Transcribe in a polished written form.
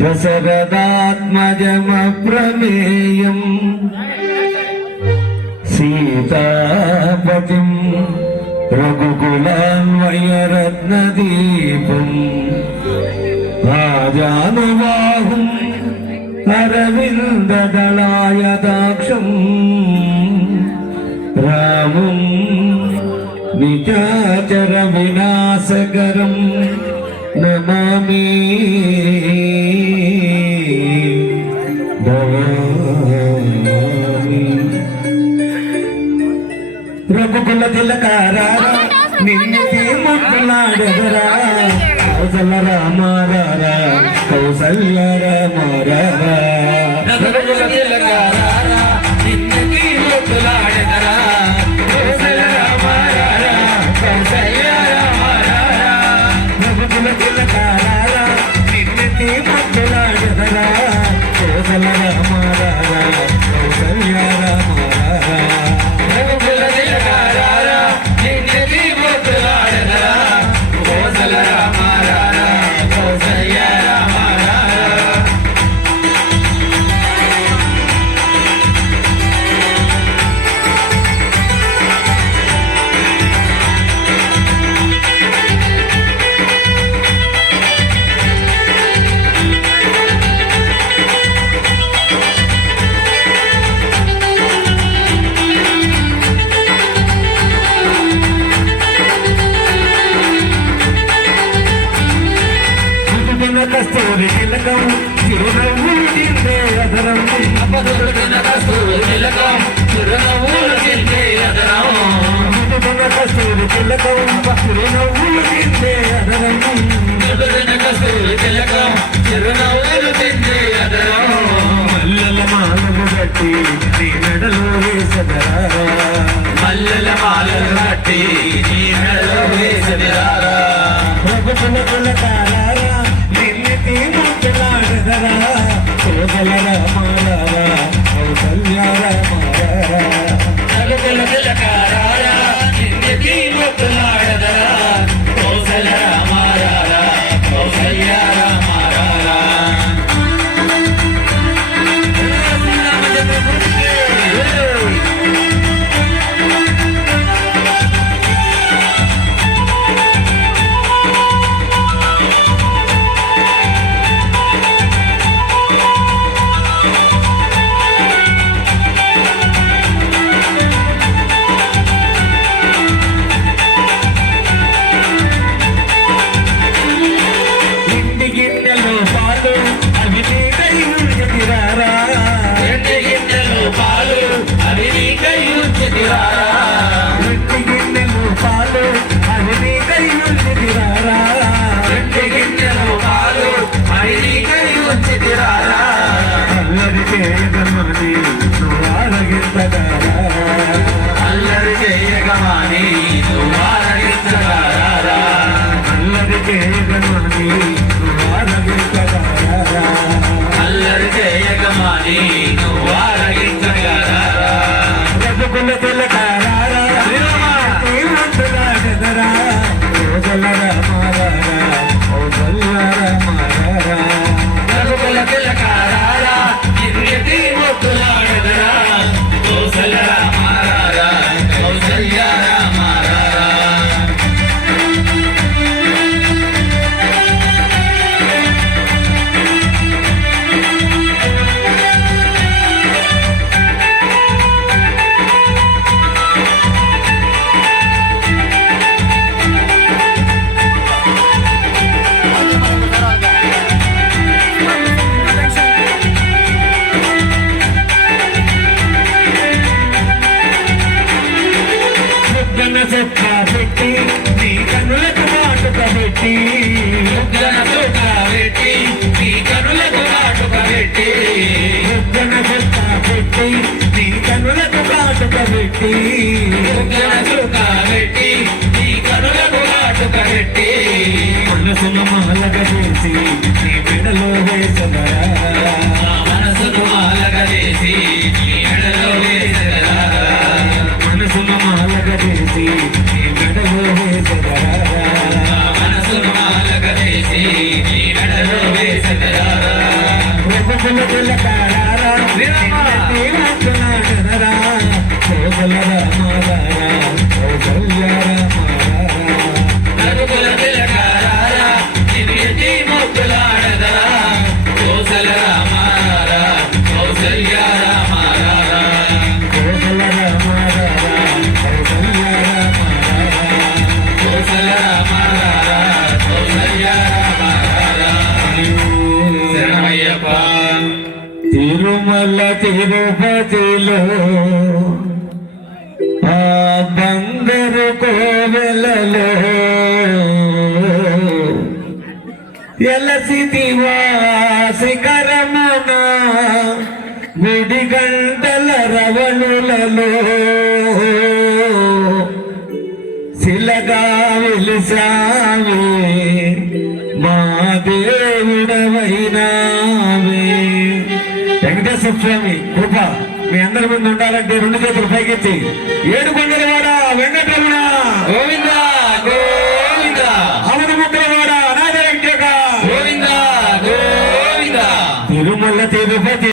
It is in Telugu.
దశరథాత్మజమప్రమేయం సీతాపతిం రఘుకులాన్వయరత్నదీపం రాజానుబాహుం అరవిందదళాయదాక్షం రామం నిచాచర వినాశకరం నమామి రఘుకుల తిలకారా నిన్నే ముద్దులాడెదరా కౌసల్య రామారా కౌసల్య రామారా రఘుకుల తిలకారా నిన్నే ముద్దులాడెదరా కౌసల్య రామారా కౌసల్య రామారా రఘుకుల తిలకారా నిన్నే ముద్దులాడెదరా కౌసల్య రామారా కౌసల్య రామారా కస్తూరి తిలకం చిరునవ్వులు చిందే అదరం కస్తూరి తిలకం చిరునవ్వులు చిందే అదరం కస్తూరి తిలకం చిరునవ్వులు చిందే అదరం కస్తూరి తిలకం చిరునవ్వులు చిందే అదరం మల్లెల మాలలు కట్టి నీ మెడలో వేసదరా మల్లెల మాలలు కట్టి నీ మెడలో వేసదరా ప్రభుత్వ కులకారా ముద్దులాడెదరా కౌసల్య రామారా కౌసల్య రామారా రఘుకుల తిలకారా నిన్నే ముద్దులాడెదరా కౌసల్య రామారా కౌసల్య రామారా అల్లరి చేయగమాని నువ్వారగించగారా అల్లరి చేయగమాని నువ్వారగించగారా అల్లరి చేయగమాని నువ్వారగించగారా రఘుకుల తిలకారా ముద్దులాడెదరా కౌసల్య రామారా కౌసల్య రామారా రఘుకుల తిలకారా నిన్నే ముద్దులాడెదరా కౌసల్య రామారా కౌసల్య రామారా పెట్టి నీ కనులకు మాటుక పెట్టి పెట్టి నీ కనులకు మాటుక పెట్టి పెట్టి నీ కనులకు మాటుక పెట్టి పెట్టి నీ కనులకు మాటుక పెట్టి మనసును మాలగ చేసి నీ మెడలో వేసదరా మనసును మాలగ చేసి నీ మెడలో వేసదరా మనసును మాలగ చేసి నీ మెడలో వేసదరా మనసును మాలగ చేసి నీ మెడలో వేసదరా తిలకారారా శ్రీరామనాడరా కోసల రామారా కౌసల్య రామారా రఘుకుల తిలకారారా నిన్యతి ముక్కులాడదరా కోసల రామారా కౌసల్య రామారా కోసల రామారా కౌసల్య రామారా కోసల రామారా కౌసల్య రామారా శరణమయ్యప్ప. తిరుమల తిరుపతిలో ఆ బందరు కోవెలలో ఎలసి శిఖరమున గుడి గంటల రవణులలో శిలగా వెలిసావే మా దేవుడవైనావే. వెంకటేశ్వర స్వామి కృప మీ అందరి ముందు ఉండాలంటే రెండు చేతులు పైకెత్తి ఏడు కొండల వాడ వెంకటరమణ గోవింద గోవింద అవన ముద్ర వాడ అనాథ వెంకట గోవింద గోవింద తిరుమల తిరుపతి